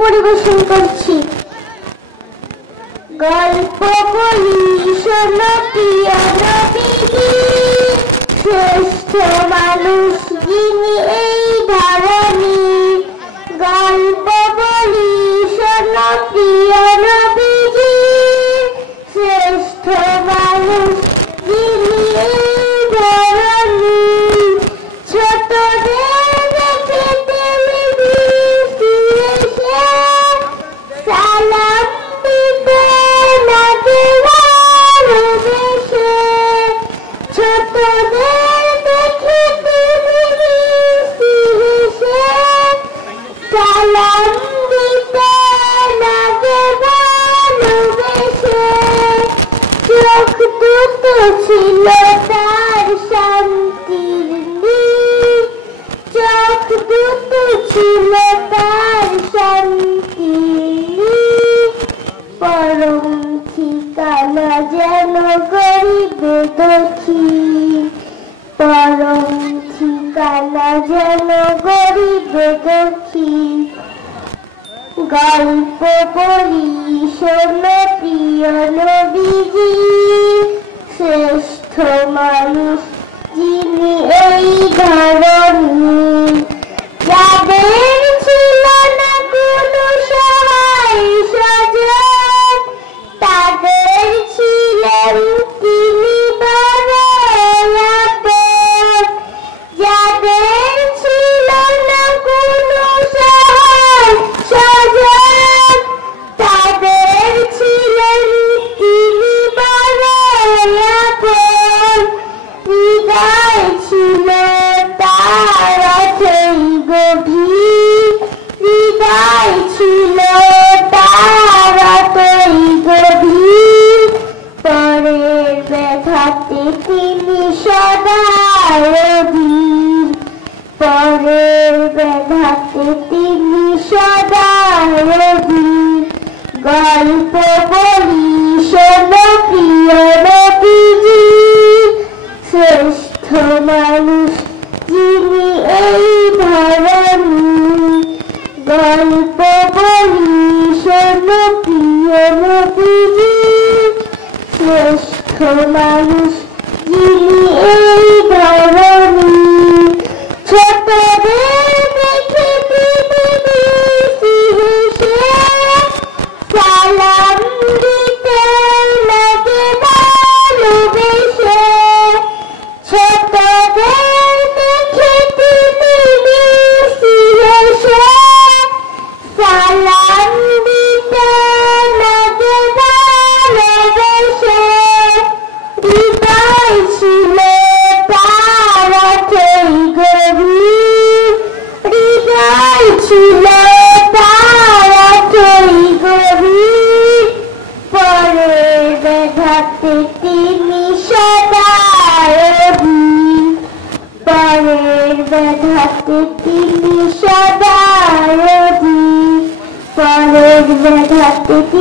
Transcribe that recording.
পরিবেশন করছি। গল্প বলি শোনো প্রিয় নবীজি, শ্রেষ্ঠ মানুষ যিনি এই ধরনীর। গল্প বলি শোনো প্রিয় নবীজি, শ্রেষ্ঠ মানুষ যিনি এই ধরনীর। ছোটদের দেখে সালাম দিতে লাগে ভালোবেসে। ছোটদের দেখে সালাম দিতে লাগে ভালোবেসে। চোখ দুটো ছিল তার শান্তির নীর, চোখ দুটো ছিল তার শান্তির নীর। পরম ঠিকানা যেন গরিবে দুঃখী, পরম ঠিকানা যেন গরিবে দুঃখী। গল্প বলি শোনো প্রিয় নবীজি, শ্রেষ্ঠ মানুষ যিনি এই ধরনীর। যাদের ছিল না কোনো সহায় স্বজন, তাদের ছিলেন তিনি বড় আপন। যাদের ছিল না কোনো সহায় স্বজন, তাদের ছিলেন তিনি বড় আপন। হৃদয় ছিল তার অথই গভীর, হৃদয় ছিল তার অথই গভীর। পরের ব্যথাতে তিনি সদা অধীর, পরের ব্যথাতে তিনি সদা অধীর। গল্প বলি শোনো প্রিয় নবীজি, শ্রেষ্ঠ মানুষ যিনি এই ধরনীর। গল্প বলি শোনো প্রিয় নবীজি, শ্রেষ্ঠ মানুষ যিনি এই ধরনীর। ছোটদের দেখে তিনি হেসে সালাম দিতে লাগে ভালোবেসে। ছোটদের দেখে তিনি হেসে সালাম দিতে লাগে ভালোবেসে। হৃদয় ছিল তার অথই গভীর, হৃদয় ছিল তার অথই গভীর। পরের ব্যথাতে তিনি সদা অধীর, পরের ব্যথাতে তিনি সদা অধীর, পরের ব্যথাতে